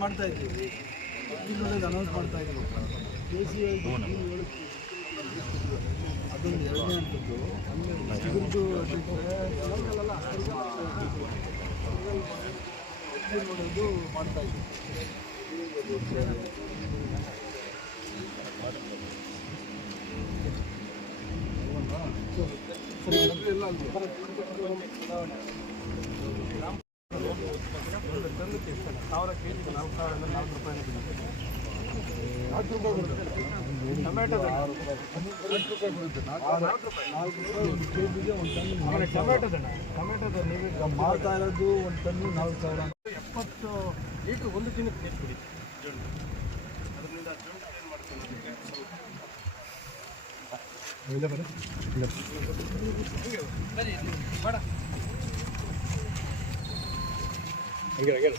ಮಾಡ್ತಾ ಇದ್ದೀವಿ. ಅನೌನ್ಸ್ ಮಾಡ್ತಾ ಇದ್ದೀವಿ. ಅದೊಂದು ಎರಡನೇ ಇದ್ರದ್ದು ಮಾಡೋದು ಮಾಡ್ತಾ ಇದ್ದೀವಿ ಸರಿ ಎಲ್ಲ ಸಾವಿರ ಕೆ ಜಿಗೆ ನಾಲ್ಕು ನಾಲ್ಕು ರೂಪಾಯಿ ನಾಲ್ಕು ಒಂದು ಟನ್ ನೀವು ಇರೋದು ಒಂದು ಟನ್ನು ನಾಲ್ಕು ಸಾವಿರ ಎಪ್ಪತ್ತು ಲೀಟ್ರ್ ಒಂದು ದಿನಕ್ಕೆ ನೀರು ಕುಡಿತು ಅದರಿಂದ ಜೊಂಡು ಏನು ಮಾಡ್ಕೊಂಡು ಮಾಡ ಹಂಗೆ ಹಂಗೆ.